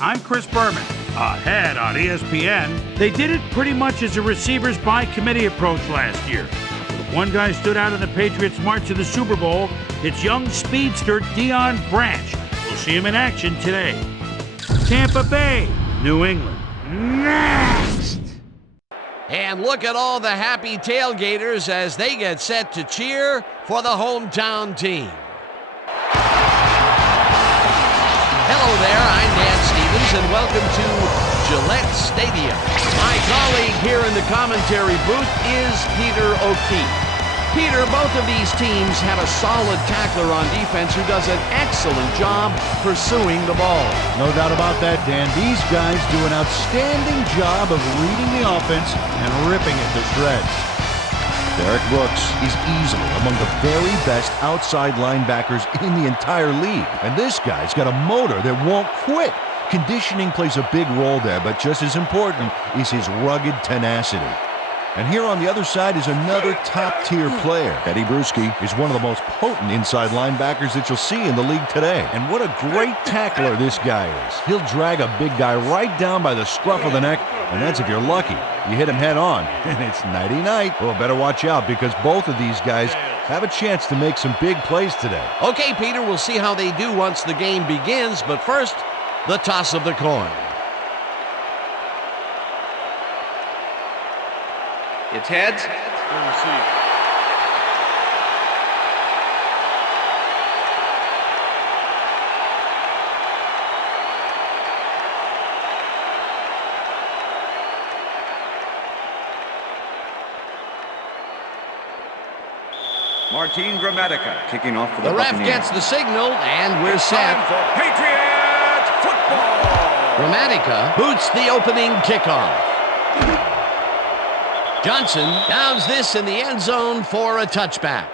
I'm Chris Berman. Ahead on ESPN, they did it pretty much as a receivers by committee approach last year. One guy stood out in the Patriots' march to the Super Bowl. It's young speedster Deion Branch. We'll see him in action today. Tampa Bay, New England. Next! And look at all the happy tailgaters as they get set to cheer for the hometown team. Hello there, I'm Dan Stevens, and welcome to Gillette Stadium. My colleague here in the commentary booth is Peter O'Keefe. Peter, both of these teams have a solid tackler on defense who does an excellent job pursuing the ball. No doubt about that, Dan. These guys do an outstanding job of reading the offense and ripping it to shreds. Derek Brooks is easily among the very best outside linebackers in the entire league. And this guy's got a motor that won't quit. Conditioning plays a big role there, but just as important is his rugged tenacity. And here on the other side is another top-tier player. Eddie Bruschi is one of the most potent inside linebackers that you'll see in the league today. And what a great tackler this guy is. He'll drag a big guy right down by the scruff of the neck, and that's if you're lucky. You hit him head on, and it's nighty-night. Well, better watch out because both of these guys have a chance to make some big plays today. Okay, Peter, we'll see how they do once the game begins, but first, the toss of the coin. It's heads. Martin Gramatica kicking off for the ref Buccaneers. gets the signal, and we're set. Time for Patriots football. Gramatica boots the opening kickoff. Johnson downs this in the end zone for a touchback.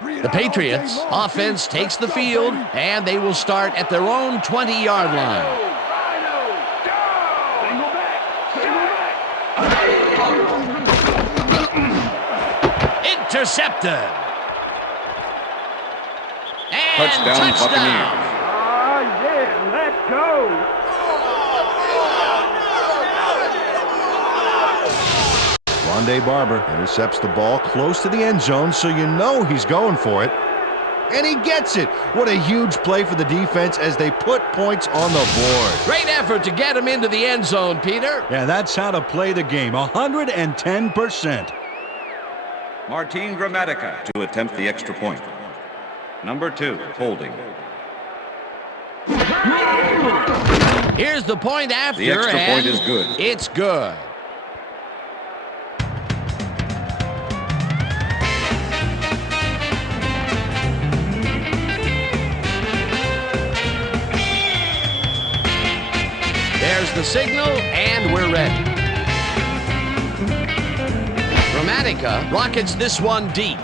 The Patriots offense takes the field, and they will start at their own 20-yard line. Intercepted. And Touchdown, Buccaneers. Yeah, let's go. Rondé Barber intercepts the ball close to the end zone, so you know he's going for it. And he gets it. What a huge play for the defense as they put points on the board. Great effort to get him into the end zone, Peter. Yeah, that's how to play the game. 110%. Martin Gramatica to attempt the extra point. Number 2, holding. Here's the point after, The extra and point is good. It's good. There's the signal, and we're ready. Gramatica rockets this one deep.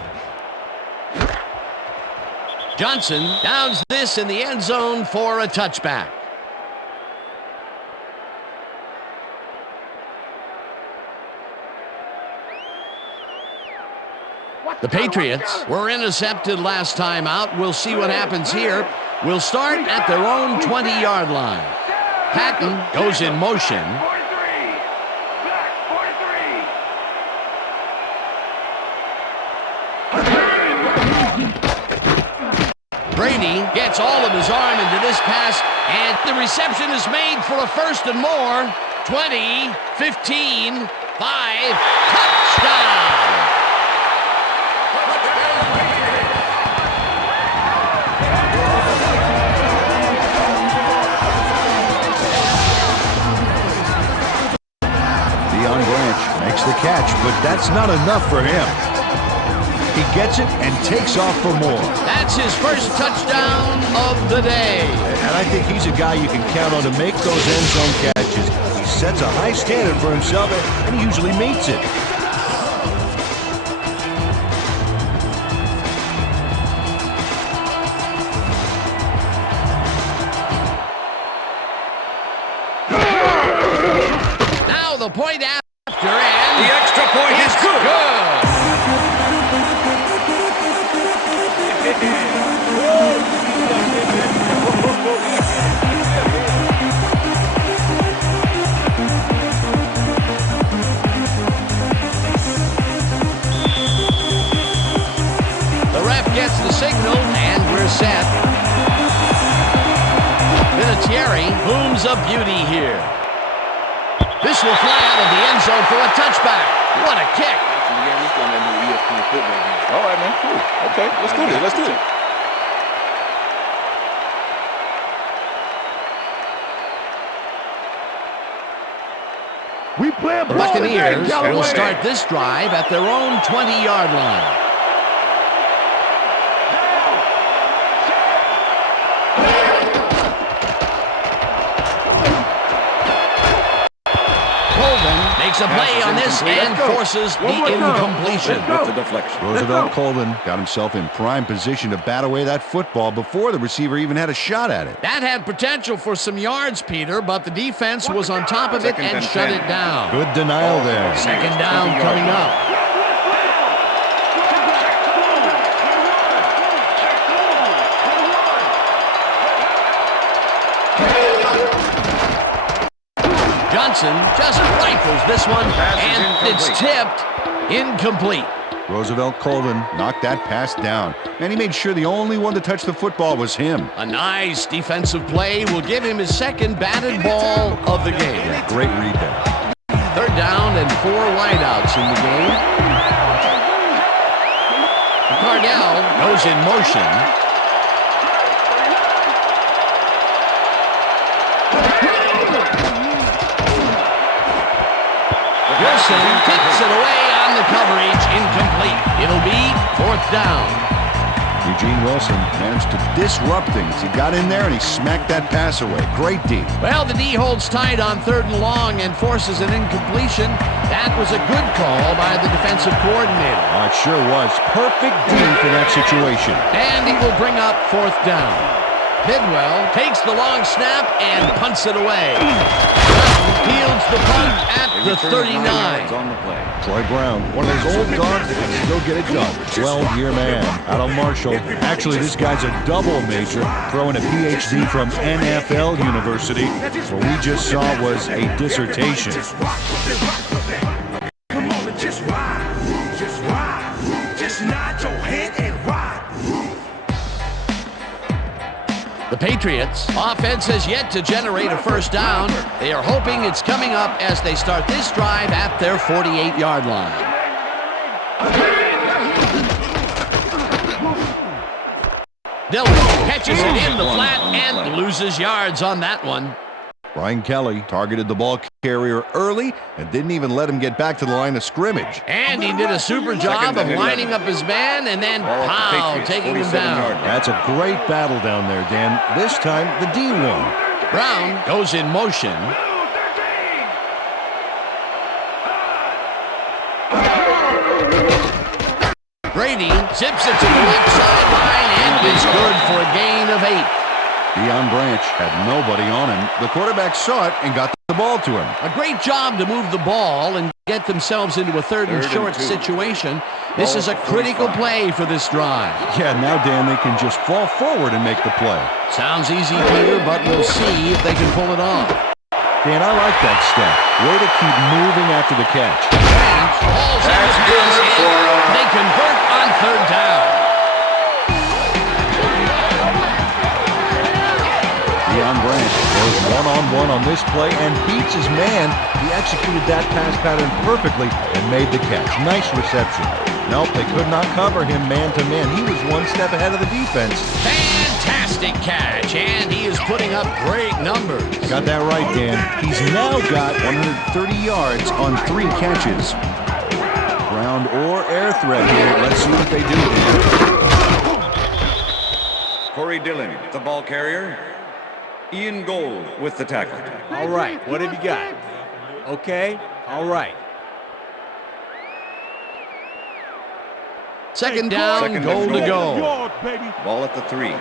Johnson downs this in the end zone for a touchback. The Patriots were intercepted last time out. We'll see what happens here. We'll start at their own 20-yard line. Patton goes in motion. Brady gets all of his arm into this pass, and the reception is made for a first and more. 20, 15, 5, touchdown! Makes the catch, but that's not enough for him. He gets it and takes off for more. That's his first touchdown of the day. And I think he's a guy you can count on to make those end zone catches. He sets a high standard for himself, and he usually meets it. Now the point after, and The extra point is good. ref gets the signal, and we're set. Vinatieri booms a beauty here. This will fly out of the end zone for a touchback. What a kick. All right, man. Cool. Okay, let's do this. Let's do it. The Buccaneers will start this drive at their own 20-yard line. Makes a play on this and forces the incompletion. With the deflection. Roosevelt Colvin got himself in prime position to bat away that football before the receiver even had a shot at it. That had potential for some yards, Peter, but the defense was on top of it and shut it down. Good denial there. Second down coming up. Johnson just rifles this one, and it's tipped incomplete. Roosevelt Colvin knocked that pass down, and he made sure the only one to touch the football was him. A nice defensive play will give him his second batted ball of the game. Yeah, great read there. Third down and 4 wideouts in the game. Cardell goes in motion. Wilson kicks it away on the coverage, incomplete. It'll be 4th down. Eugene Wilson managed to disrupt things. He got in there and he smacked that pass away. Great D. Well, the D holds tight on 3rd and long and forces an incompletion. That was a good call by the defensive coordinator. Oh, it sure was. Perfect D for that situation. And he will bring up 4th down. Bidwell takes the long snap and punts it away. Brown fields the punt at the 39. On the play. Troy Brown, one of those old dogs that can still get it done. 12-year man out of Marshall. Actually, this guy's a double major, throwing a PhD from NFL University. What we just saw was a dissertation. Come on and just ride. Just ride. Just nod your head and ride. The Patriots' offense has yet to generate a first down. They are hoping it's coming up as they start this drive at their 48-yard line. Dillon catches it in the flat and loses yards on that one. Brian Kelly targeted the ball carrier early and didn't even let him get back to the line of scrimmage. And he did a super job of lining up his man and then, pow, taking him down. That's a great battle down there, Dan. This time, the D won. Brown goes in motion. Brady zips it to the left sideline and is good for a gain of 8. Deion Branch had nobody on him. The quarterback saw it and got the ball to him. A great job to move the ball and get themselves into a third and short situation. This is a critical play for this drive. Yeah, now, Dan, they can just fall forward and make the play. Sounds easy, Peter, but we'll see if they can pull it off. Dan, I like that step. Way to keep moving after the catch. Branch falls in his pass, and they convert on 3rd down. Deion Branch goes one-on-one on this play and beats his man. He executed that pass pattern perfectly and made the catch. Nice reception. Nope, they could not cover him man-to-man. He was one step ahead of the defense. Fantastic catch, and he is putting up great numbers. Got that right, Dan. He's now got 130 yards on 3 catches. Ground or air threat here. Let's see what they do, Dan. Corey Dillon, the ball carrier. Ian Gold with the tackle. All right, what have you got? Okay, all right. Second down, goal to go. Ball at the 3.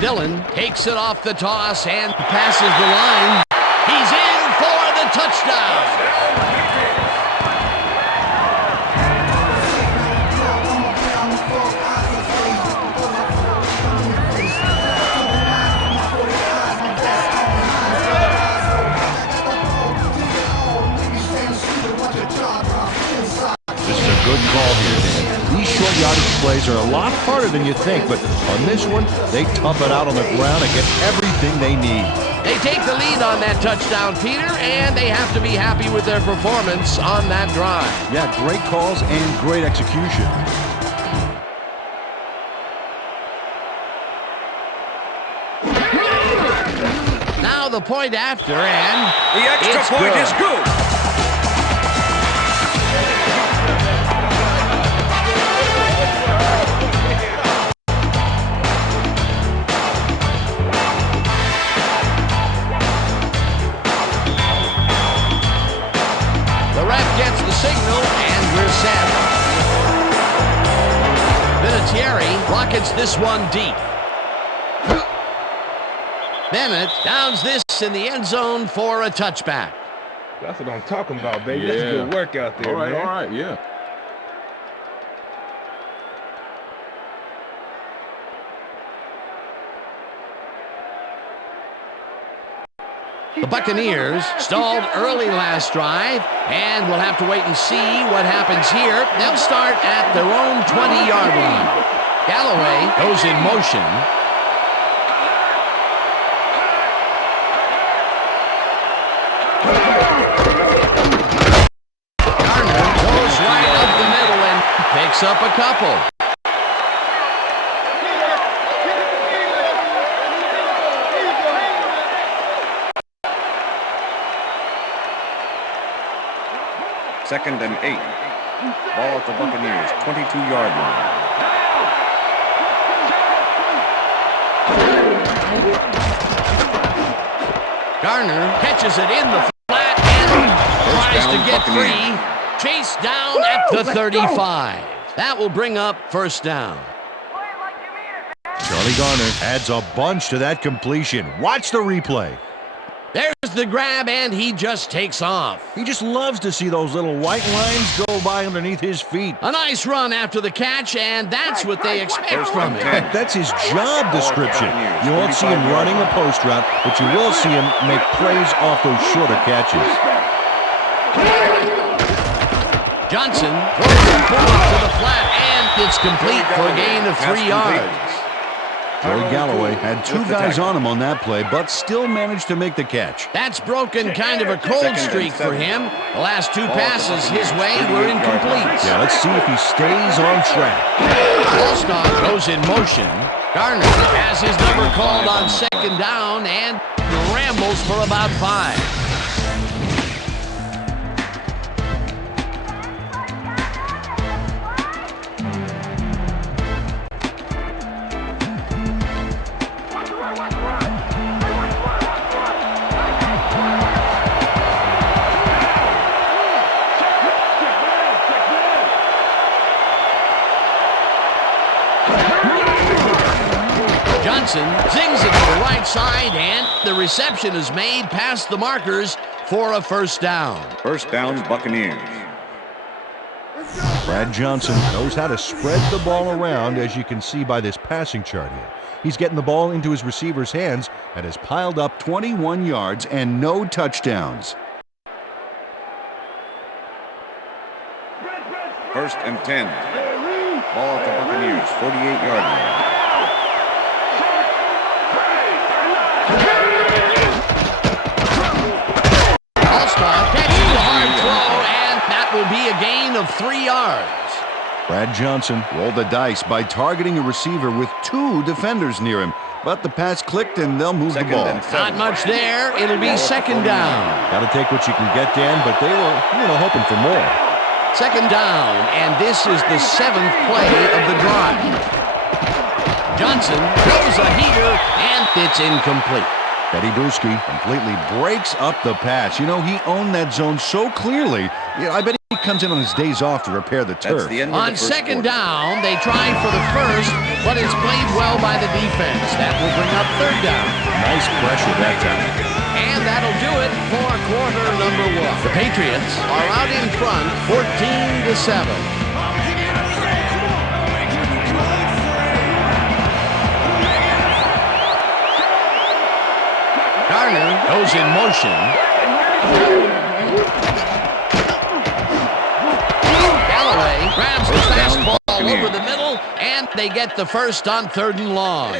Dillon takes it off the toss and passes the line. He's in for the touchdown. plays are a lot harder than you think, but on this one, they tough it out on the ground and get everything they need. They take the lead on that touchdown, Peter, and they have to be happy with their performance on that drive. Yeah, great calls and great execution. Now the point after, and The extra it's point good. is good. The ref gets the signal, and we're set. Vinatieri rockets this one deep. Bennett downs this in the end zone for a touchback. That's what I'm talking about, baby. That's good work out there, man. All right, yeah. The Buccaneers stalled early last drive, and we'll have to wait and see what happens here. They'll start at their own 20-yard line. Galloway goes in motion. Garner goes right up the middle and picks up a couple. Second and 8. Ball at the Buccaneers, 22-yard line. Garner catches it in the flat and tries to get free. Chased down at the 35. That will bring up first down. Charlie Garner adds a bunch to that completion. Watch the replay. There's the grab, and he just takes off. He just loves to see those little white lines go by underneath his feet. A nice run after the catch, and that's what they expect First from and him. 10. That's his job description. You won't see him running a post route, but you will see him make plays off those shorter catches. Johnson throws the ball to the flat, and it's complete for a gain of 3 yards. Joey Galloway had two guys on him on that play, but still managed to make the catch. That's broken kind of a cold streak for him. The last two passes his way were incomplete. Yeah, let's see if he stays on track. All-Star goes in motion. Garner has his number called on second down and rambles for about 5. Johnson zings it to the right side, and the reception is made past the markers for a first down. First down, Buccaneers. Brad Johnson knows how to spread the ball around, as you can see by this passing chart here. He's getting the ball into his receiver's hands and has piled up 21 yards and no touchdowns. First and 10. Ball at the Buccaneers, 48-yard line. All-Star catches the hard throw, and that will be a gain of 3 yards. Brad Johnson rolled the dice by targeting a receiver with two defenders near him, but the pass clicked and they'll move the ball. Not much there. It'll be second down. Got to take what you can get, Dan, but they were, hoping for more. Second down, and this is the 7th play of the drive. Johnson throws a heater, and it's incomplete. Betty Bruschi completely breaks up the pass. He owned that zone so clearly. I bet he comes in on his days off to repair the turf. On second down, they try for the first, but it's played well by the defense. That will bring up third down. Nice pressure that time. And that'll do it for quarter number 1. The Patriots are out in front, 14-7. Garner goes in motion. Galloway grabs the fastball over the middle, They get the first on 3rd and long.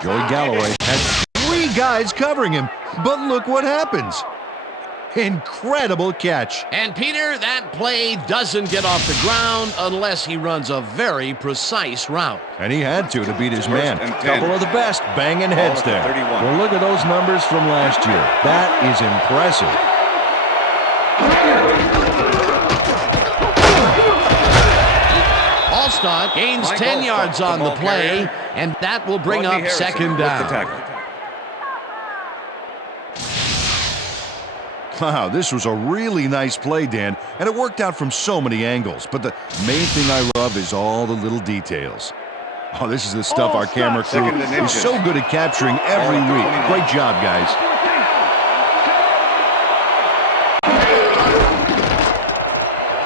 Joey Galloway has 3 guys covering him, but look what happens. Incredible catch. And Peter, that play doesn't get off the ground unless he runs a very precise route. And he had to beat his man. and 10. Couple of the best banging heads there. 31. Well, look at those numbers from last year. That is impressive. Allstott gains 10 yards on the play, and that will bring up second down. Wow, this was a really nice play, Dan, and it worked out from so many angles. But the main thing I love is all the little details. Oh, this is the stuff our camera crew is so good at capturing every week. Great job, guys.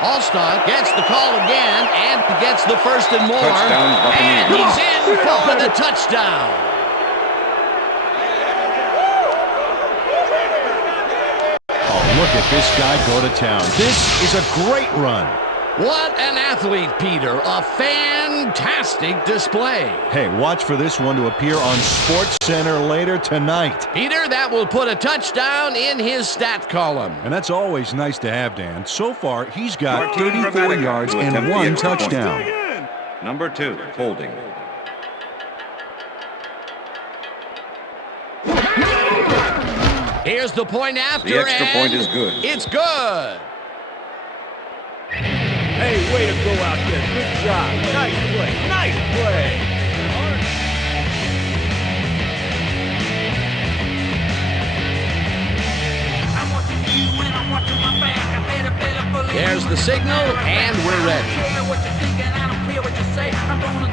Allstott gets the call again and gets the 1st and more. Touchdown, And Buccaneers. he's in for the touchdown. Look at this guy go to town. This is a great run. What an athlete, Peter. A fantastic display. Hey, watch for this one to appear on SportsCenter later tonight. Peter, that will put a touchdown in his stat column. And that's always nice to have, Dan. So far, he's got Martin 34 Gramatica yards to and attempt the 1 extra point. touchdown. Number 2, holding. Here's the point after. The extra and point is good. It's good. Hey, way to go out there. Good job. Nice play. Nice play. There's the signal, and we're ready.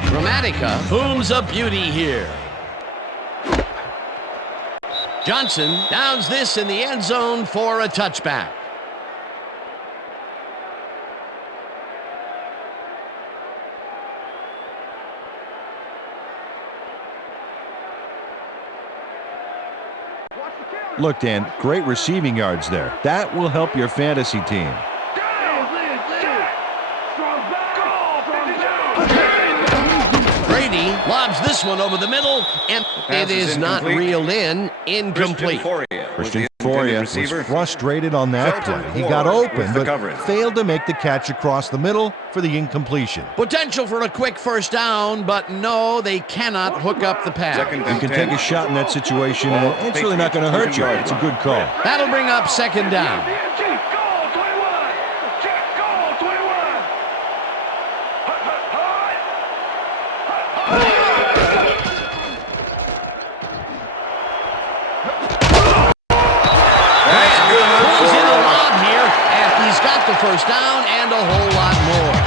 Gramatica booms a beauty here. Johnson downs this in the end zone for a touchback. Look, Dan, great receiving yards there. That will help your fantasy team. Brady lobs this one over the middle, and it is not reeled in. Incomplete. Christian Foria was frustrated on that play. He got open, but failed to make the catch across the middle for the incompletion. Potential for a quick first down, but no, they cannot hook up the pass. You can take a shot in that situation, and it's really not going to hurt you. It's a good call. That'll bring up second down. First down and a whole lot more.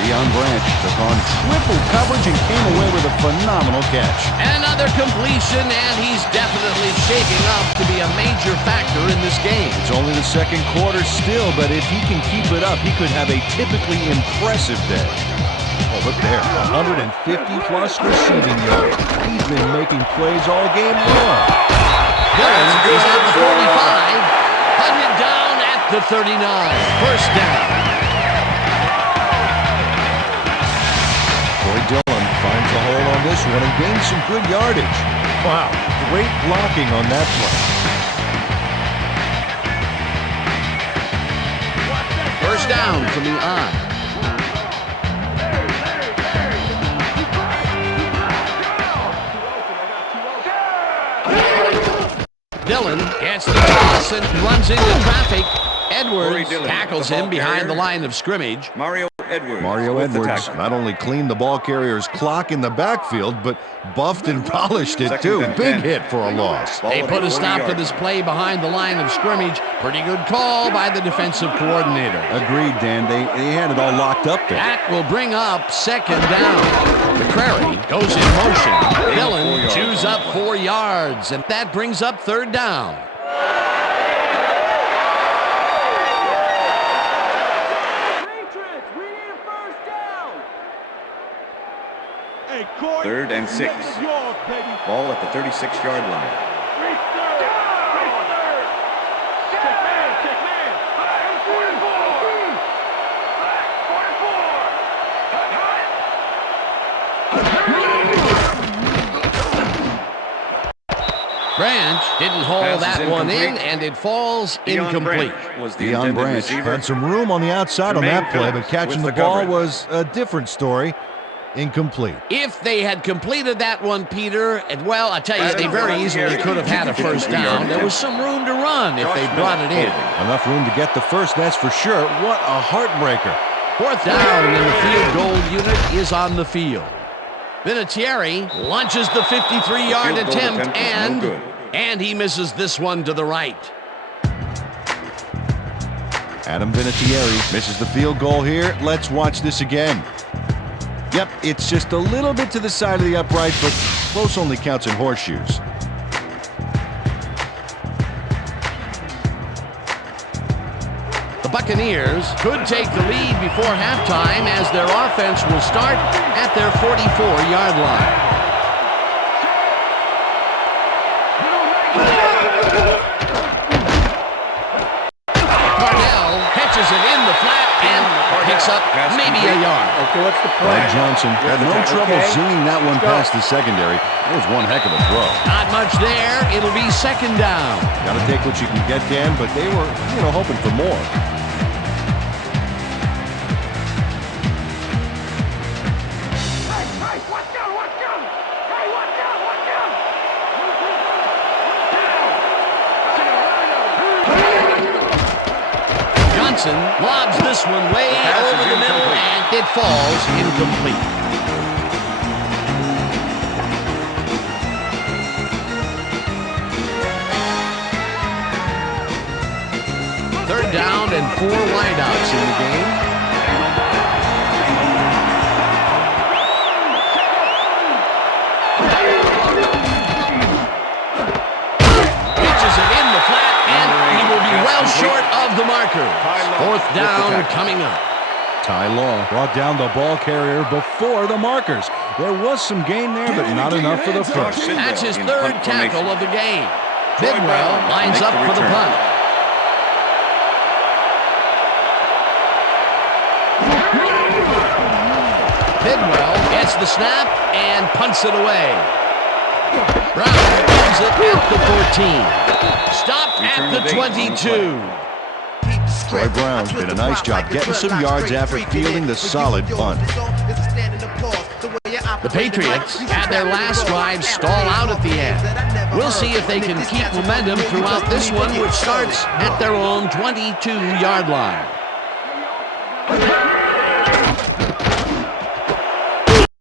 Deion Branch took on triple coverage and came away with a phenomenal catch. Another completion, and he's definitely shaping up to be a major factor in this game. It's only the second quarter still, but if he can keep it up, he could have a typically impressive day. Oh, look there, 150-plus receiving yards. He's been making plays all game long. Dillon is at the 45, hunting it down the 39. First down. Corey Dillon finds the hole on this one and gains some good yardage. Wow, great blocking on that play. First down from the eye. Dillon gets the toss and runs into traffic. Edwards tackles him behind the line of scrimmage. Mario Edwards not only cleaned the ball carrier's clock in the backfield, but buffed and polished it too. Big hit for a loss. They put a stop to this play behind the line of scrimmage. Pretty good call by the defensive coordinator. Agreed, Dan. They had it all locked up there. That will bring up second down. McCrary goes in motion. Dillon chews up 4 yards, and that brings up third down. Third and 6. Ball at the 36-yard line. Branch didn't haul Pass is that one in, incomplete. and it falls incomplete. Was the Deion intended Branch receiver. had some room on the outside on Jermaine that play, but Phillips catching the with the ball coverage. was a different story. Incomplete. If they had completed that one, Peter, and well, I tell you, they very easily could have had a first down. There was some room to run if they brought it in. Enough room to get the first, that's for sure. What a heartbreaker. Fourth down, and the field goal unit is on the field. Vinatieri launches the 53-yard The field goal attempt, attempt is no and good. he misses this one to the right. Adam Vinatieri misses the field goal here. Let's watch this again. Yep, it's just a little bit to the side of the upright, but close only counts in horseshoes. The Buccaneers could take the lead before halftime as their offense will start at their 44-yard line. Cardell catches it in the flat and picks up maybe a yard. Okay, what's the Brad plan? Johnson had no trouble zinging that one past the secondary. It was one heck of a throw. Not much there. It'll be second down. Got to take what you can get, Dan, but they were, hoping for more. Hey, watch out, watch out! Hey, watch out, watch out! Johnson lobs this one way pass over is the middle, incomplete. and it falls incomplete. Third down and 4 wideouts in the game. Pitches it in the flat, and he will be well short of the marker. Fourth down coming up. Ty Law brought down the ball carrier before the markers. There was some gain there, but not enough for the first. That's his In third punt tackle formation. of the game. Troy Bidwell Brown lines makes up the for the return. punt. Bidwell gets the snap and punts it away. Brown ends it at the 14. Stopped Return at the the bait on the 22. Troy Brown did a nice job getting some yards after fielding the solid punt. The Patriots had their last drive stall out at the end. We'll see if they can keep momentum throughout this one, which starts at their own 22-yard line.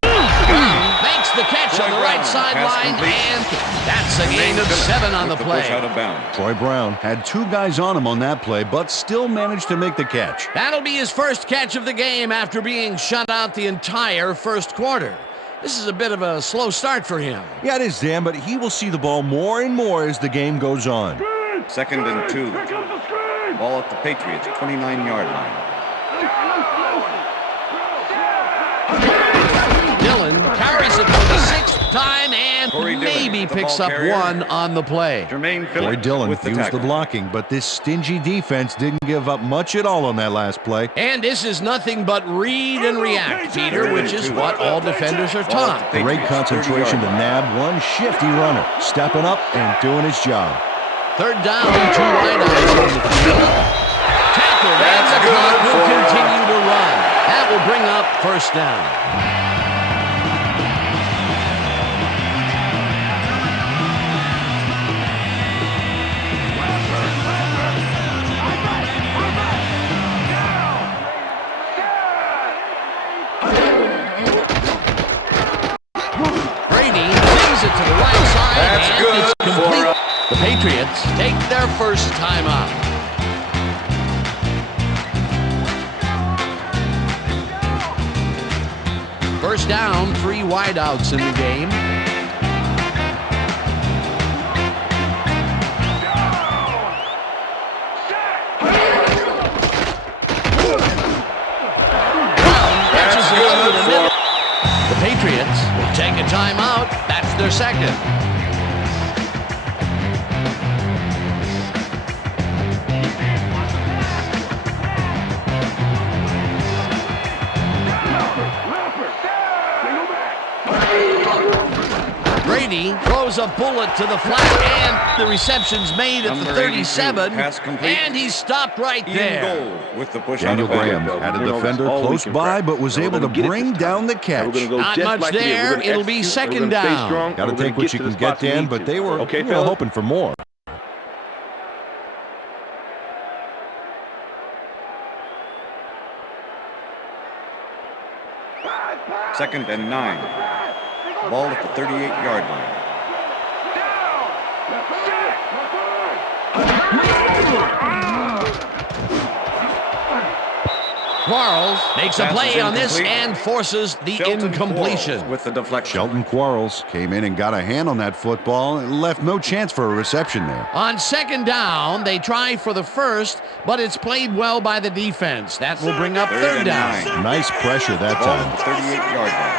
Brown makes the catch on the right sideline, and that's a gain of 7 on the Push play. out of bounds. Troy Brown had 2 guys on him on that play, but still managed to make the catch. That'll be his first catch of the game after being shut out the entire first quarter. This is a bit of a slow start for him. Yeah, it is, Dan, but he will see the ball more and more as the game goes on. 2nd and 2. Ball at the Patriots 29-yard line. Dillon carries it for the 6th time and Corey Dillon, maybe the picks ball up carrier. 1 on the play. Jermaine Troy Phillips Dillon with the used the tackle. blocking, but this stingy defense didn't give up much at all on that last play. And this is nothing but read and react, Peter, which is what all defenders are taught. Great Patriots, concentration 30-yard to line. nab one shifty runner, stepping up and doing his job. Third down, 2 wideouts on the field. Tackled, and the clock will continue to run. That will bring up first down. Brady brings it to the right side, and it's complete. The Patriots take their first timeout. First down, 3 wideouts in the game. Brown catches it over the middle. The Patriots will take a timeout. That's their second. Brady throws a bullet to the flat, and the reception's made at the 37, and he's stopped right there. With the push Daniel out of Graham bounds. had a defender close by, but was able to bring down the catch. Not much there. It'll be second down. Got to take what you can get, Dan, but they were hoping for more. Second and 9. Ball at the 38-yard line. Quarles makes a play on this incomplete. and forces the Shelton incompletion. Quarles with the deflection. Shelton Quarles came in and got a hand on that football and left no chance for a reception there. On second down, they try for the first, but it's played well by the defense. That will bring up third and down. 9. Nice pressure that Ball time. at the 38-yard line.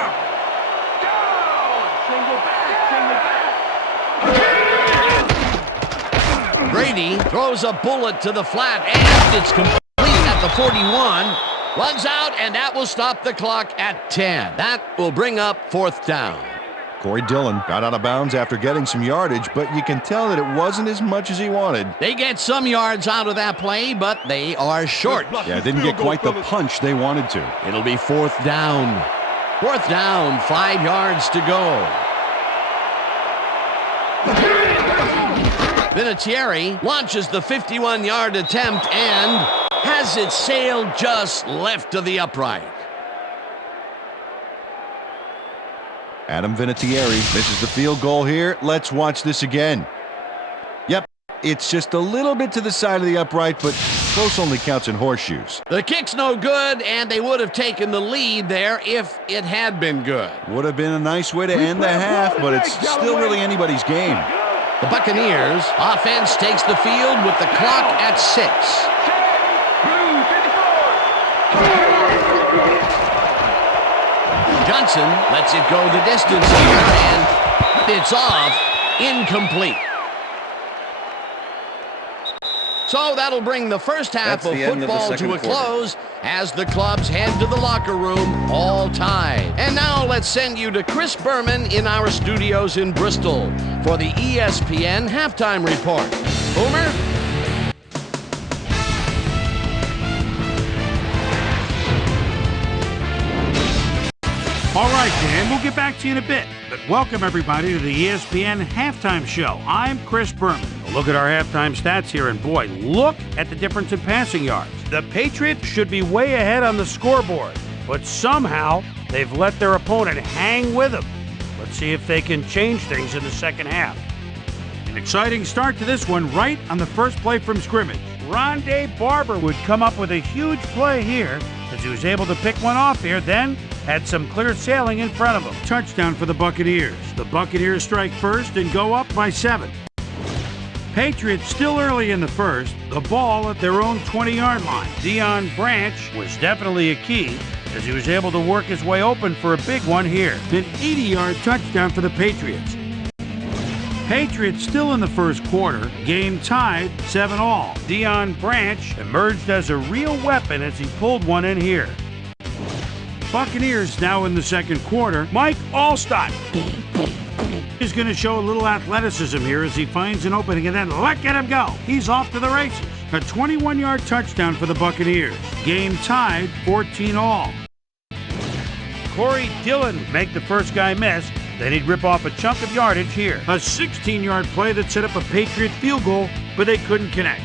Brady throws a bullet to the flat, and it's complete at the 41. Runs out, and that will stop the clock at 10. That will bring up fourth down. Corey Dillon got out of bounds after getting some yardage, but you can tell that it wasn't as much as he wanted. They get some yards out of that play, but they are short. Yeah, didn't get quite the punch they wanted to. It'll be fourth down. Fourth down, 5 yards to go. Vinatieri launches the 51-yard attempt and has it sailed just left of the upright. Adam Vinatieri misses the field goal here. Let's watch this again. Yep, it's just a little bit to the side of the upright, but close only counts in horseshoes. The kick's no good, and they would have taken the lead there if it had been good. Would have been a nice way to end the half, but it's still really anybody's game. The Buccaneers offense takes the field with the clock at 6. Johnson lets it go the distance here, and it's off, incomplete. So that'll bring the first half of football to a close as the clubs head to the locker room all tied. And now let's send you to Chris Berman in our studios in Bristol for the ESPN halftime report. Boomer? All right, Dan, we'll get back to you in a bit. But welcome, everybody, to the ESPN Halftime Show. I'm Chris Berman. Look at our halftime stats here, and boy, look at the difference in passing yards. The Patriots should be way ahead on the scoreboard, but somehow they've let their opponent hang with them. Let's see if they can change things in the second half. An exciting start to this one right on the first play from scrimmage. Rondé Barber would come up with a huge play here as he was able to pick one off here, then had some clear sailing in front of him. Touchdown for the Buccaneers. The Buccaneers strike first and go up by 7. Patriots still early in the first, the ball at their own 20-yard line. Deion Branch was definitely a key as he was able to work his way open for a big one here. An 80-yard touchdown for the Patriots. Patriots still in the first quarter, game tied 7-all. Deion Branch emerged as a real weapon as he pulled one in here. Buccaneers now in the second quarter. Mike Alstott is going to show a little athleticism here as he finds an opening and then let him go. He's off to the races. A 21-yard touchdown for the Buccaneers. Game tied 14-all. Corey Dillon make the first guy miss. Then he'd rip off a chunk of yardage here. A 16-yard play that set up a Patriot field goal, but they couldn't connect.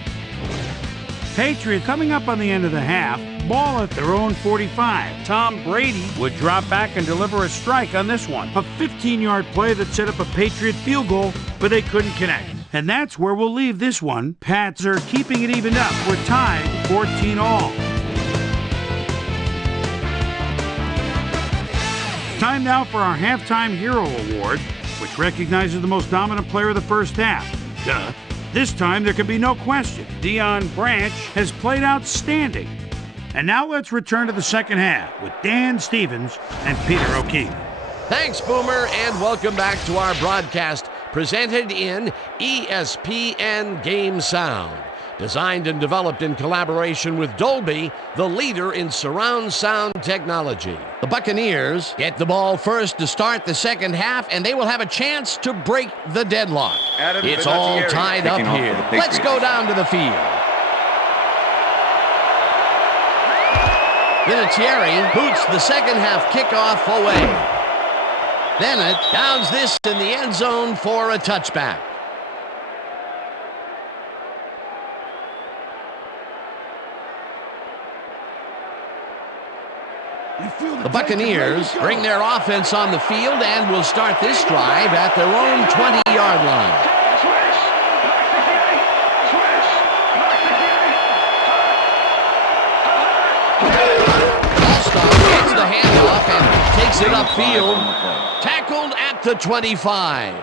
Patriots coming up on the end of the half, ball at their own 45. Tom Brady would drop back and deliver a strike on this one. A 15-yard play that set up a Patriot field goal, but they couldn't connect. And that's where we'll leave this one. Pats are keeping it evened up. We're tied 14-all. Time now for our Halftime Hero Award, which recognizes the most dominant player of the first half. Duh. This time there can be no question. Deion Branch has played outstanding. And now let's return to the second half with Dan Stevens and Peter O'Keefe. Thanks, Boomer, and welcome back to our broadcast presented in ESPN Game Sound. Designed and developed in collaboration with Dolby, the leader in surround sound technology. The Buccaneers get the ball first to start the second half, and they will have a chance to break the deadlock. It's all tied up here. Let's go down to the field. Vinatieri boots the second half kickoff away. Bennett downs this in the end zone for a touchback. The Buccaneers bring their offense on the field and will start this drive at their own 20-yard line. Allstott gets the handoff and takes it upfield. Tackled at the 25.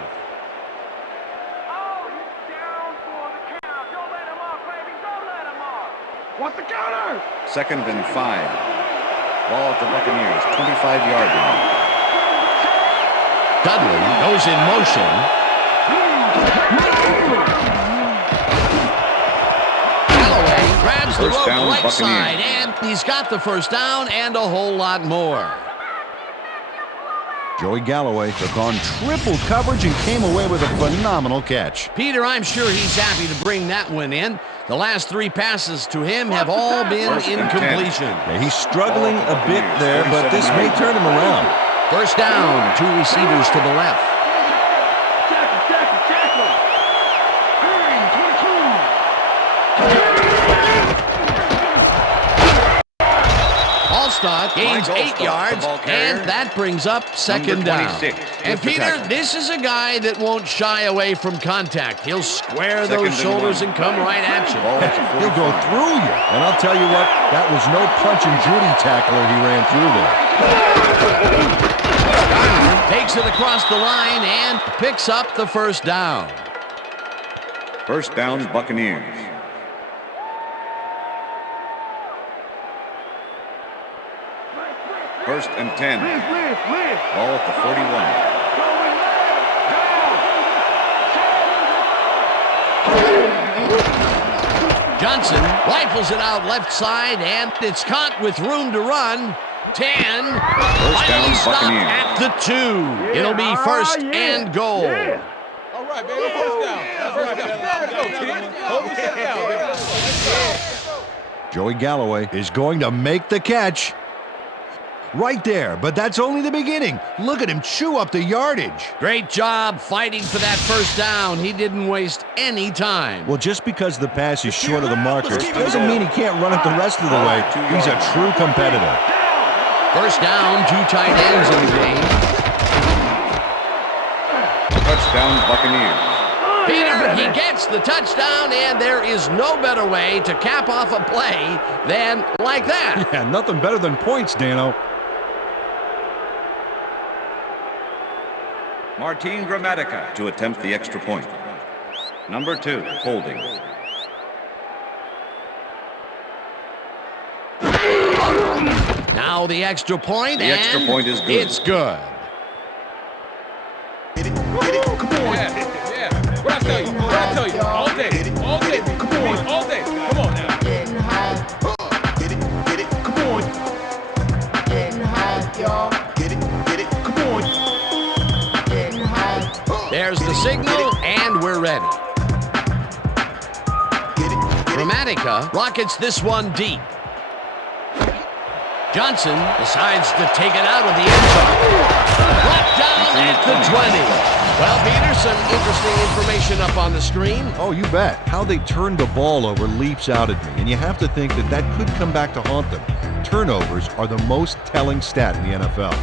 What's the counter? 2nd and 5. Ball at the Buccaneers, 25-yard line. Dudley goes in motion. Galloway grabs the rope right side, and he's got the first down and a whole lot more. Joey Galloway took on triple coverage and came away with a phenomenal catch. Peter, I'm sure he's happy to bring that one in. The last 3 passes to him have all been incompletion. Yeah, he's struggling a bit there, but this may turn him around. First down, 2 receivers to the left. Allstott gains 8 yards, and that brings up second down. And Peter, this is a guy that won't shy away from contact. He'll square those shoulders and come right at you. He'll go through you. And I'll tell you what, that was no Punch and Judy tackler he ran through there. Takes it across the line and picks up the first down. First down, Buccaneers. First and 10. Ball at the 41. Johnson rifles it out left side, and it's caught with room to run. 10. Finally stopped at the 2. It'll be first and goal. All right, baby. First down. Hold yourself down. Joey Galloway is going to make the catch. Right there, but that's only the beginning. Look at him chew up the yardage. Great job fighting for that first down. He didn't waste any time. Well, just because the pass is short of the marker doesn't mean he can't run it the rest of the way. He's a true competitor. First down, 2 tight ends in the game. Touchdown, Buccaneers. Peter, he gets the touchdown, and there is no better way to cap off a play than like that. Yeah, nothing better than points, Dano. Martin Gramatica to attempt the extra point. Number 2, holding. Now the extra point, The extra point is good. It's good. Yeah. What I tell you? All day. Come on, all day. Come on now. Getting high. Get it, come on. Getting high, y'all. Get it, come on. Getting high. There's the signal, and we're ready. Gramatica rockets this one deep. Johnson decides to take it out of the end zone. Brought down at the 20. Well, Peter, some interesting information up on the screen. Oh, you bet. How they turned the ball over leaps out at me, and you have to think that that could come back to haunt them. Turnovers are the most telling stat in the NFL.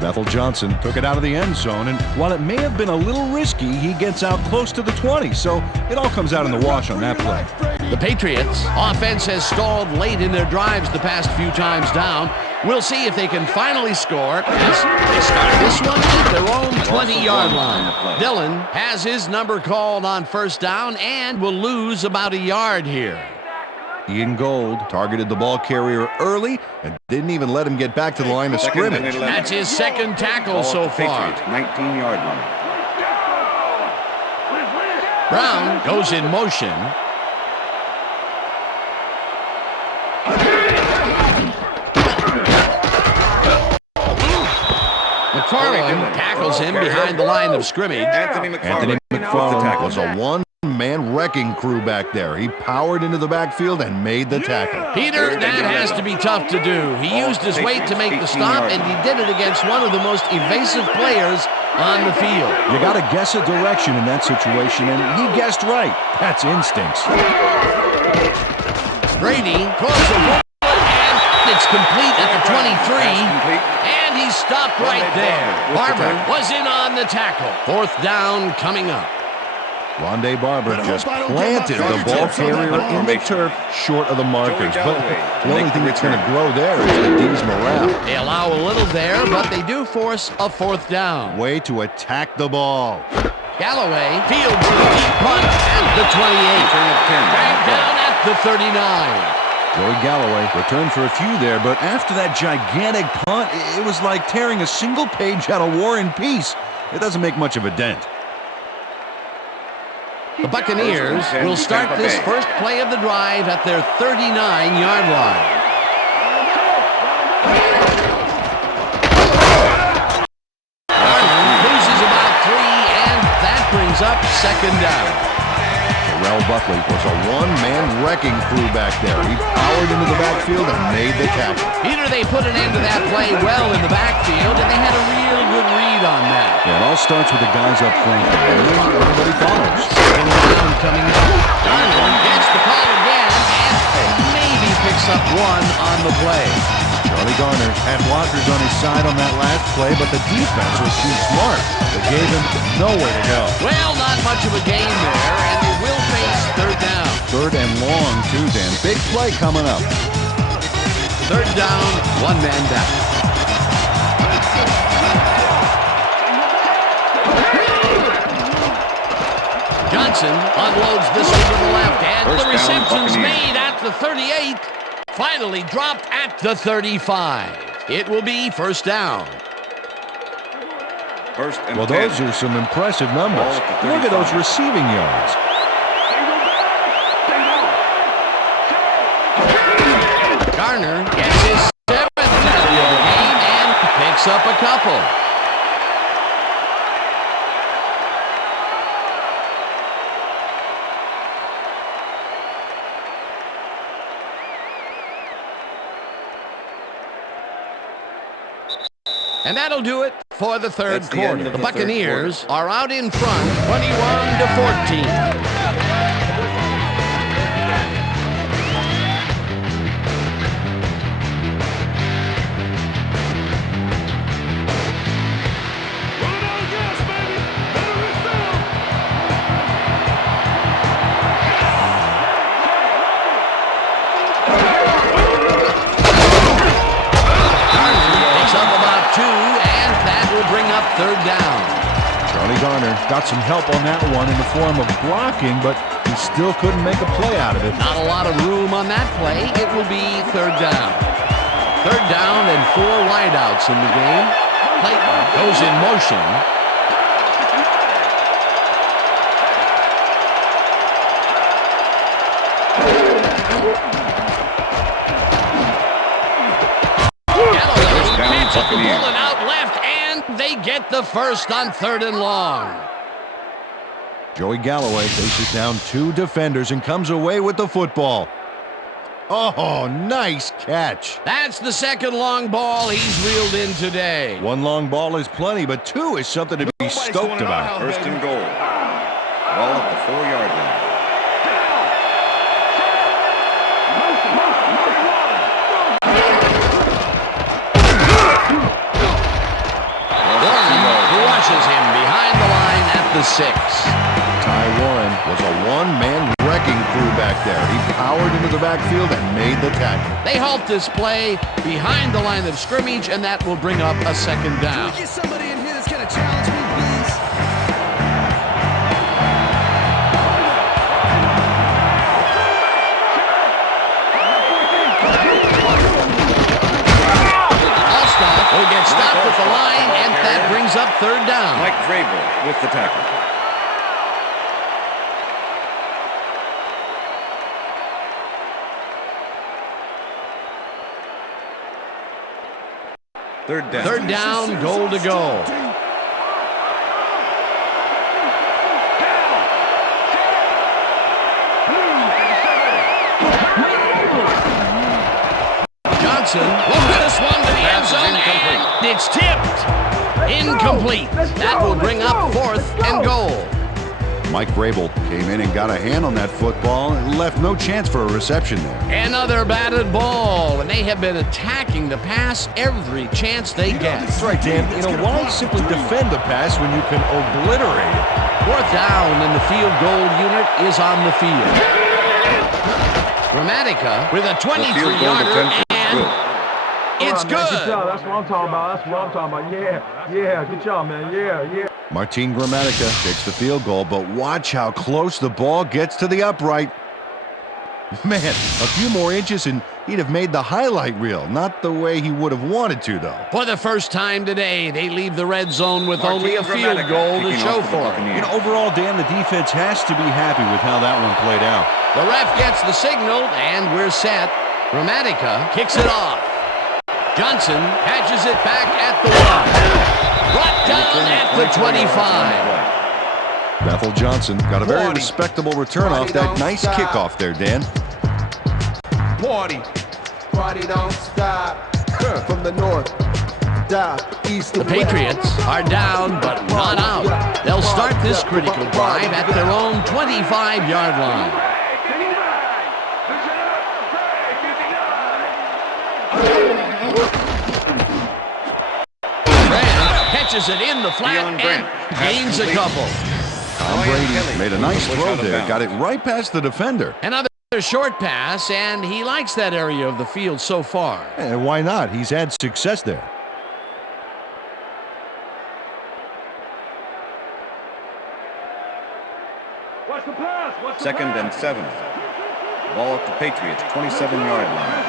Bethel Johnson took it out of the end zone, and while it may have been a little risky, he gets out close to the 20, so it all comes out in the wash on that play. The Patriots' offense has stalled late in their drives the past few times down. We'll see if they can finally score as they start this one at their own 20-yard line. Dillon has his number called on first down and will lose about a yard here. Ian Gold targeted the ball carrier early and didn't even let him get back to the line of scrimmage. That's his second tackle so far. 19-yard line. Brown goes in motion. tackles him behind the line of scrimmage. Anthony McFarland was a one-man wrecking crew back there. He powered into the backfield and made the tackle. Peter, that has to be tough to do. He used his weight to make the stop, and he did it against one of the most evasive players on the field. You got to guess a direction in that situation, and he guessed right. That's instincts. Brady throws a bullet, and it's complete at the 23, and he stopped right there. Barber was in on the tackle. 4th down coming up. Rondé Barber just planted the ball carrier in the turf short of the markers. But the only thing that's going to grow there is the D's morale. They allow a little there, but they do force a 4th down. Way to attack the ball. Galloway fields a deep punt at the 28. Back down at the 39. Joey Galloway returned for a few there, but after that gigantic punt, it was like tearing a single page out of War and Peace. It doesn't make much of a dent. The Buccaneers will start this first play of the drive at their 39-yard line. Garland loses about 3, and that brings up 2nd down. Terrell Buckley was a one-man wrecking crew back there. He powered into the backfield and made the tackle. Peter, they put an end to that play well in the backfield, and they had a real good read on that. Yeah, it all starts with the guys up front, and then everybody follows. 2nd down coming up. Garland gets the call again, and maybe picks up 1 on the play. Charlie Garner had blockers on his side on that last play, but the defense was too smart. They gave him nowhere to go. Well, not much of a gain there, and they will face 3rd down. 3rd and long, too, Dan. Big play coming up. 3rd down, 1 man down. Johnson unloads this one to the left, and the reception's made at the 38. Finally dropped at the 35. It will be 1st down. Well, those are some impressive numbers. Look at those receiving yards. Garner gets his 7th tackle of the game and picks up a couple. And that'll do it for the 3rd quarter. The Buccaneers are out in front, 21-14. Bring up 3rd down. Charlie Garner got some help on that one in the form of blocking, but he still couldn't make a play out of it. Not a lot of room on that play. It will be 3rd down. 3rd down and 4 wideouts in the game. Clayton goes in motion. Galloway picks up the ball and out left, and they get the 1st on 3rd and long. Joey Galloway faces down 2 defenders and comes away with the football. Oh, nice catch. That's the 2nd long ball he's reeled in today. 1 long ball is plenty, but 2 is something to be stoked about. 1st and goal. Ball at the 4-yard line. Him behind the line at the 6. Ty Warren was a one-man wrecking crew back there. He powered into the backfield and made the tackle. They halt this play behind the line of scrimmage, and that will bring up a 2nd down. Get somebody in here that's gonna challenge me, please. Allstott will get stopped at the line, and that brings up 3rd down. Mike Vrabel with the tackle. Third down, goal to go. Johnson moves this one to the end zone, and it's tipped. Incomplete. That will bring up 4th and goal. Mike Vrabel came in and got a hand on that football and left no chance for a reception there. Another batted ball, and they have been attacking the pass every chance they get. That's right, Dan. Why simply defend the pass when you can obliterate it? 4th down, and the field goal unit is on the field. Gramatica with a 23-yarder, and it's good. Good job. That's what I'm talking about. Yeah. Good job, man. Yeah. Martin Gramatica takes the field goal, but watch how close the ball gets to the upright. Man, a few more inches and he'd have made the highlight reel. Not the way he would have wanted to, though. For the first time today, they leave the red zone with only a field goal to show for it. Overall, Dan, the defense has to be happy with how that one played out. The ref gets the signal, and we're set. Gramatica kicks it off. Johnson catches it back at the 1. Brought down at the 25. Bethel Johnson got a very respectable return off that nice kickoff there, Dan. Party don't stop. From the north, south, east, The Patriots are down, but not out. They'll start this critical drive at their own 25-yard line. Catches it in the flat and gains a couple. Tom Brady made a nice throw there, got it right past the defender. Another short pass, and he likes that area of the field so far. And why not? He's had success there. Watch the pass. 2nd and 7. Ball at the Patriots 27-yard line.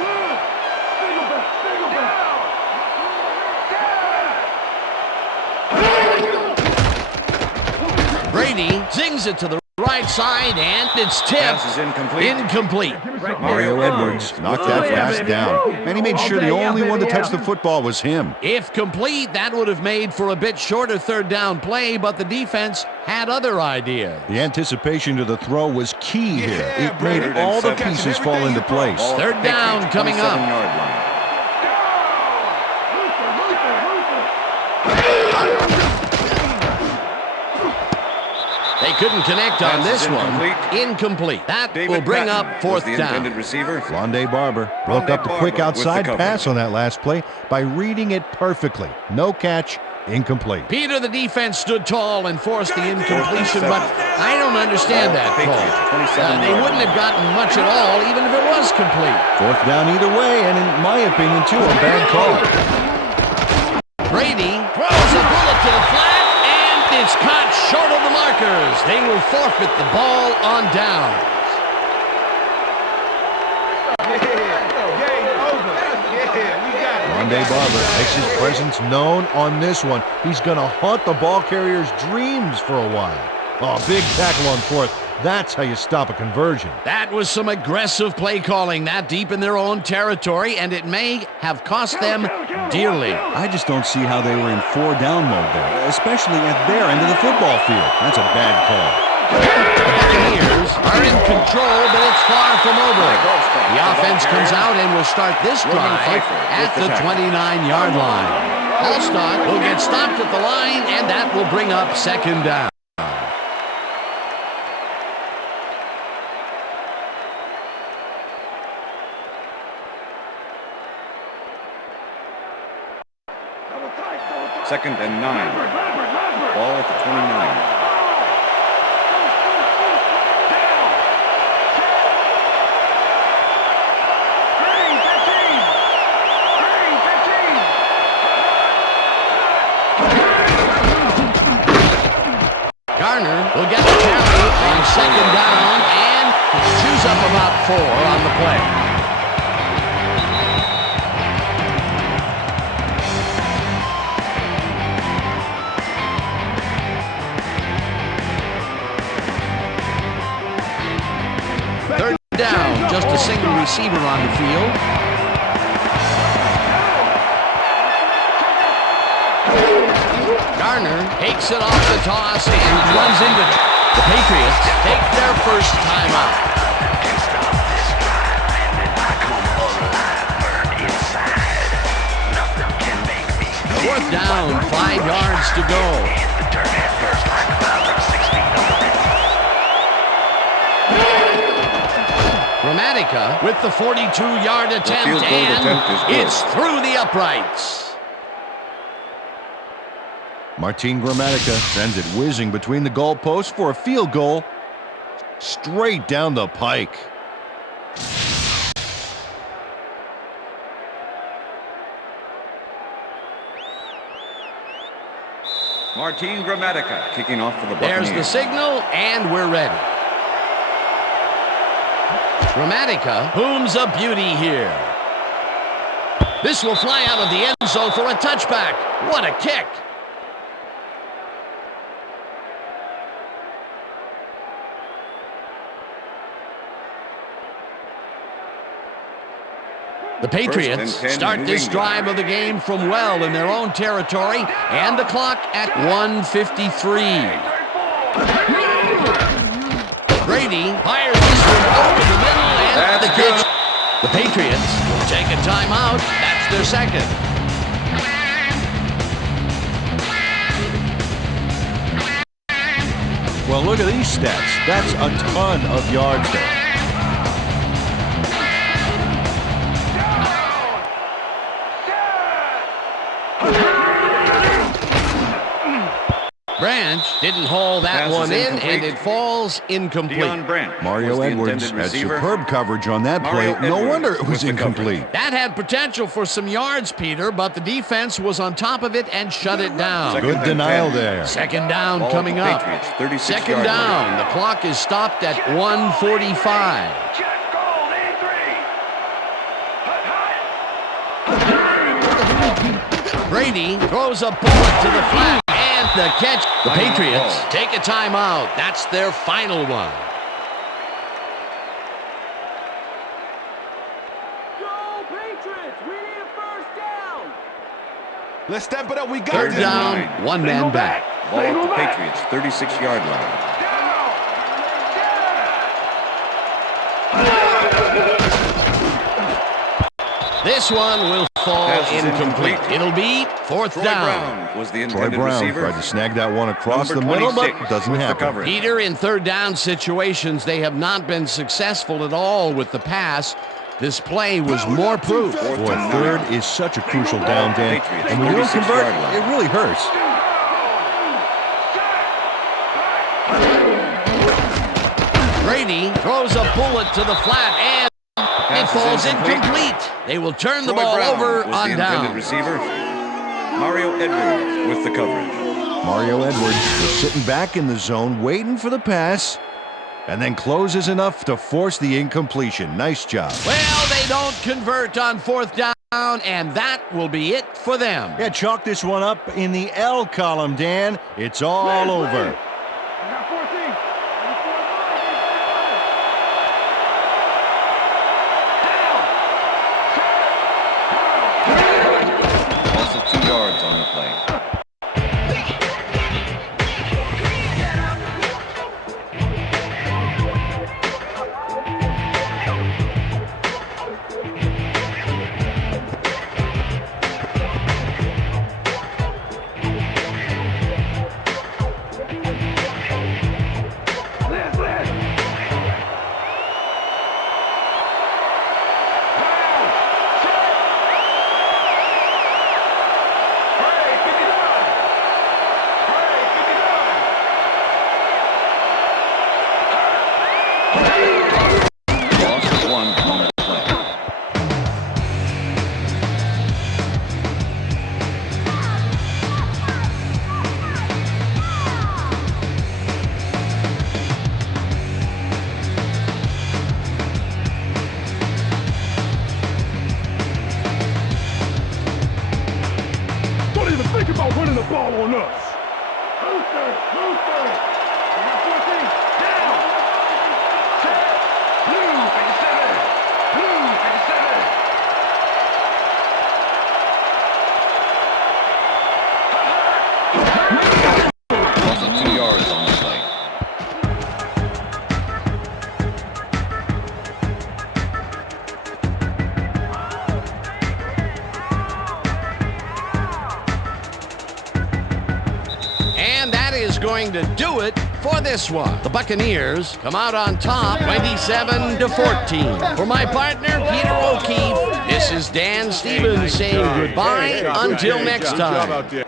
Brady zings it to the right side, and it's tipped. Pass is incomplete. Mario Edwards knocked that pass down, and he made sure the only one to touch the football was him. If complete, that would have made for a bit shorter 3rd down play, but the defense had other ideas. The anticipation to the throw was key here. It made all the pieces fall into place. 3rd down coming up. They couldn't connect on this one. Incomplete. That will bring up 4th down. Rondé Barber broke up the quick outside pass on that last play by reading it perfectly. No catch, incomplete. Peter, the defense stood tall and forced the incompletion, but I don't understand that call. They wouldn't have gotten much at all, even if it was complete. 4th down either way, and in my opinion, too, a bad call. Brady throws a bullet to the flat. It's caught short of the markers. They will forfeit the ball on downs. Rondé Barber makes his presence known on this one. He's going to haunt the ball carrier's dreams for a while. Oh, big tackle on 4th. That's how you stop a conversion. That was some aggressive play calling that deep in their own territory, and it may have cost them dearly. I just don't see how they were in 4-down mode there, especially at their end of the football field. That's a bad call. The Buccaneers are in control, but it's far from over. The offense comes out and will start this drive at the 29-yard line. Allstott will get stopped at the line, and that will bring up 2nd down. Second and 9. Ball at the 29. Garner will get the carry on 2nd down and chews up about 4 on the play. Down, just a single receiver on the field. Garner takes it off the toss and runs into the Patriots. Take their first timeout. 4th down, 5 yards to go. Gramatica with the 42-yard attempt, and it's through the uprights. Martin Gramatica sends it whizzing between the goalposts for a field goal straight down the pike. Martin Gramatica kicking off for the Buccaneers. There's the signal, and we're ready. Gramatica booms a beauty here. This will fly out of the end zone for a touchback. What a kick! The Patriots start this drive of the game from well in their own territory, and the clock at 1:53. Brady fires this one over the middle, and the catch. The Patriots will take a timeout. That's their second. Well, look at these stats. That's a ton of yards there. Branch didn't haul that one in, and it falls incomplete. Mario Edwards had superb coverage on that play. No wonder it was incomplete. That had potential for some yards, Peter, but the defense was on top of it and shut it down. Good denial there. Second down coming up. Second down. The clock is stopped at 1:45. Brady throws a bullet to the flat. The catch. The Patriots take a timeout. That's their final one. Go Patriots! We need a first down! Let's step it up. We got Third this. down, one man back. Ball at the Patriots, 36-yard line. This one will fall incomplete. It'll be fourth down. Troy Brown tried to snag that one across the middle, but doesn't happen. Peter, in third down situations, they have not been successful at all with the pass. This play was more proof. Boy, third is such a crucial down, Dan. And when you don't convert, it really hurts. Brady throws a bullet to the flat, and it falls incomplete. They will turn the ball over on down. Receiver, Mario Edwards with the coverage. Mario Edwards was sitting back in the zone, waiting for the pass, and then closes enough to force the incompletion. Nice job. Well, they don't convert on fourth down, and that will be it for them. Yeah, chalk this one up in the L column, Dan. It's all over. Also 2 yards on the play. going to do it for this one. The Buccaneers come out on top 27-14. For my partner, Peter O'Keefe, this is Dan Stevens saying goodbye until next time. Yeah,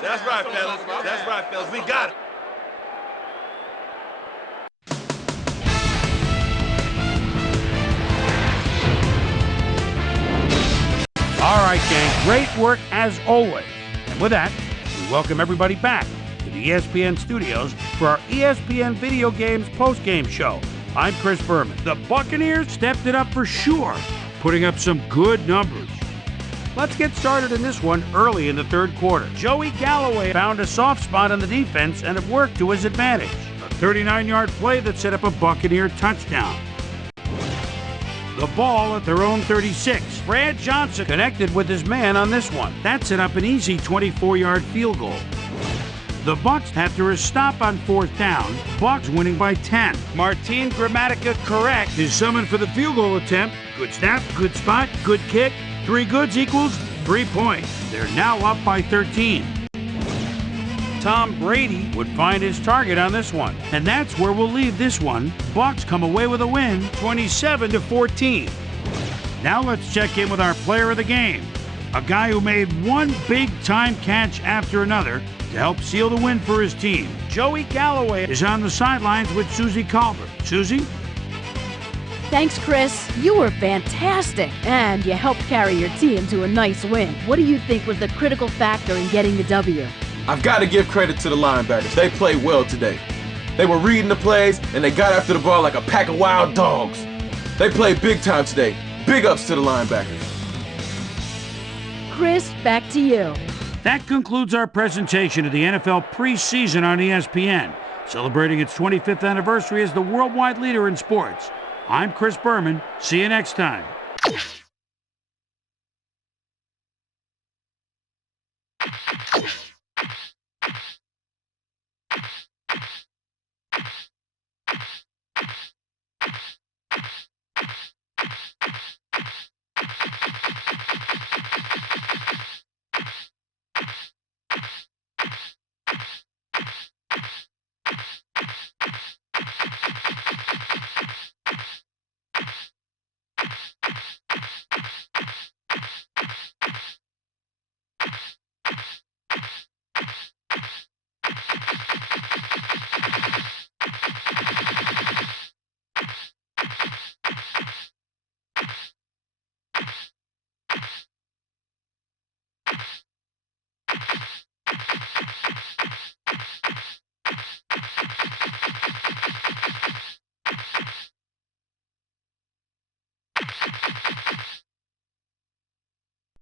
that's right, fellas. That's right, fellas. We got it. All right, gang, great work as always. And with that, we welcome everybody back to the ESPN studios for our ESPN Video Games postgame show. I'm Chris Berman. The Buccaneers stepped it up for sure, putting up some good numbers. Let's get started in this one early in the third quarter. Joey Galloway found a soft spot on the defense and it worked to his advantage. A 39-yard play that set up a Buccaneer touchdown. The ball at their own 36. Brad Johnson connected with his man on this one. That set up an easy 24-yard field goal. The Bucs after a stop on fourth down. Bucs winning by 10. Martin Gramatica correct is summoned for the field goal attempt. Good snap, good spot, good kick. 3 goods equals 3 points. They're now up by 13. Tom Brady would find his target on this one. And that's where we'll leave this one. Bucs come away with a win, 27-14. Now let's check in with our player of the game. A guy who made one big-time catch after another to help seal the win for his team. Joey Galloway is on the sidelines with Susie Colbert. Susie? Thanks, Chris. You were fantastic, and you helped carry your team to a nice win. What do you think was the critical factor in getting the W? I've got to give credit to the linebackers. They played well today. They were reading the plays, and they got after the ball like a pack of wild dogs. They played big time today. Big ups to the linebackers. Chris, back to you. That concludes our presentation of the NFL preseason on ESPN, celebrating its 25th anniversary as the worldwide leader in sports. I'm Chris Berman. See you next time.